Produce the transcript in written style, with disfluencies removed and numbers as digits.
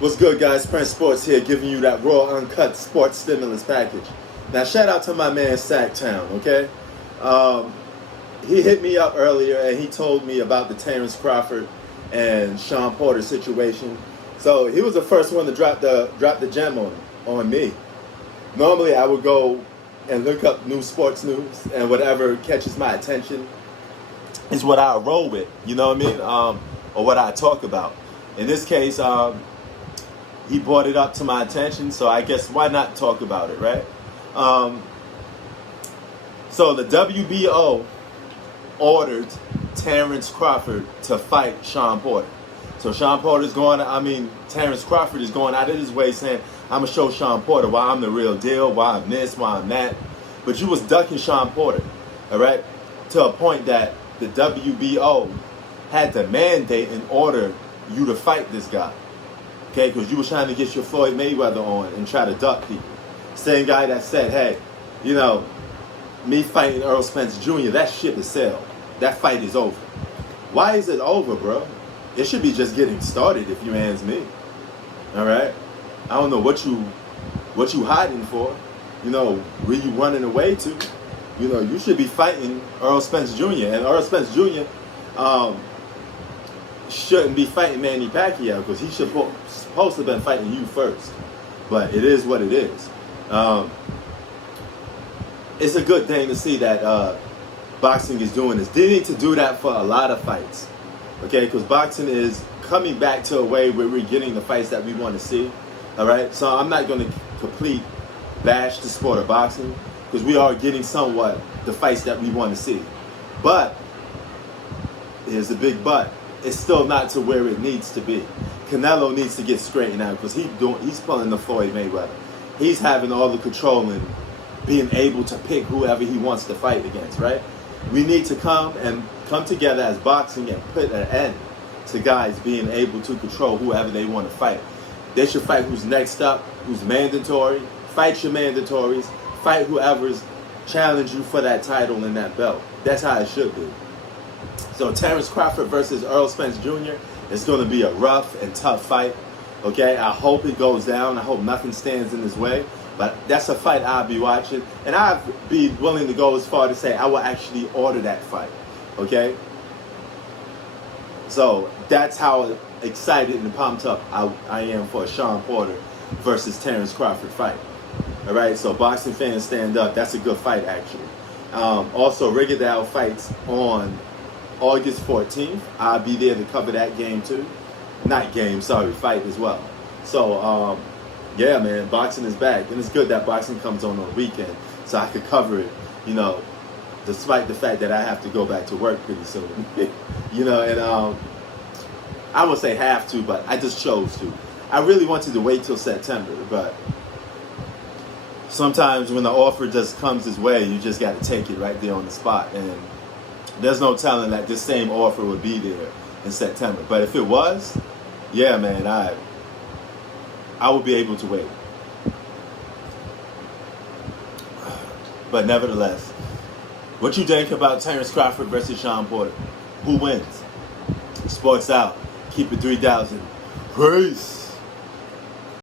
What's good, guys? Prince Sports here, giving you that raw, uncut sports stimulus package. Now, shout out to my man Sacktown, okay? He hit me up earlier and he told me about the Terrence Crawford and Shawn Porter situation. So he was the first one to drop the gem on me. Normally, I would go and look up new sports news and whatever catches my attention is what I roll with. You know what I mean? Or what I talk about. In this case, he brought it up to my attention, so I guess why not talk about it, right? So the WBO ordered Terrence Crawford to fight Shawn Porter. So Terrence Crawford is going out of his way saying, I'm going to show Shawn Porter why I'm the real deal, why I'm this, why I'm that. But you was ducking Shawn Porter, all right? To a point that the WBO had to mandate and order you to fight this guy. Okay, because you were trying to get your Floyd Mayweather on and try to duck people. Same guy that said, hey, me fighting Earl Spence Jr., that ship is sailed. That fight is over. Why is it over, bro? It should be just getting started if you ask me. All right? I don't know what you hiding for. Where you running away to. You should be fighting Earl Spence Jr. And Earl Spence Jr. Shouldn't be fighting Manny Pacquiao because he supposed to have been fighting you first. But it is what it is. It's a good thing to see that boxing is doing this. They need to do that for a lot of fights. Okay, because boxing is coming back to a way where we're getting the fights that we want to see. All right, so I'm not going to complete bash the sport of boxing because we are getting somewhat the fights that we want to see. But here's the big but. It's still not to where it needs to be. Canelo needs to get straightened out because he's pulling the Floyd Mayweather. He's having all the control and being able to pick whoever he wants to fight against, right? We need to come together as boxing and put an end to guys being able to control whoever they want to fight. They should fight who's next up, who's mandatory. Fight your mandatories. Fight whoever's challenge you for that title and that belt. That's how it should be. So Terrence Crawford versus Earl Spence Jr. is going to be a rough and tough fight. Okay, I hope it goes down. I hope nothing stands in his way. But that's a fight I'll be watching. And I'd be willing to go as far to say I will actually order that fight. Okay? So that's how excited and pumped up I am for a Shawn Porter versus Terrence Crawford fight. All right, so boxing fans stand up. That's a good fight, actually. Also, Rigondeaux fights on August 14th. I'll be there to cover that game too. Fight as well. So, yeah, man, boxing is back. And it's good that boxing comes on a weekend so I could cover it, despite the fact that I have to go back to work pretty soon. And I would say have to, but I just chose to. I really wanted to wait till September, but sometimes when the offer just comes his way, you just got to take it right there on the spot. And there's no telling that this same offer would be there in September. But if it was, yeah, man, I would be able to wait. But nevertheless, what you think about Terrence Crawford versus Shawn Porter? Who wins? Sports out. Keep it 3,000. Peace.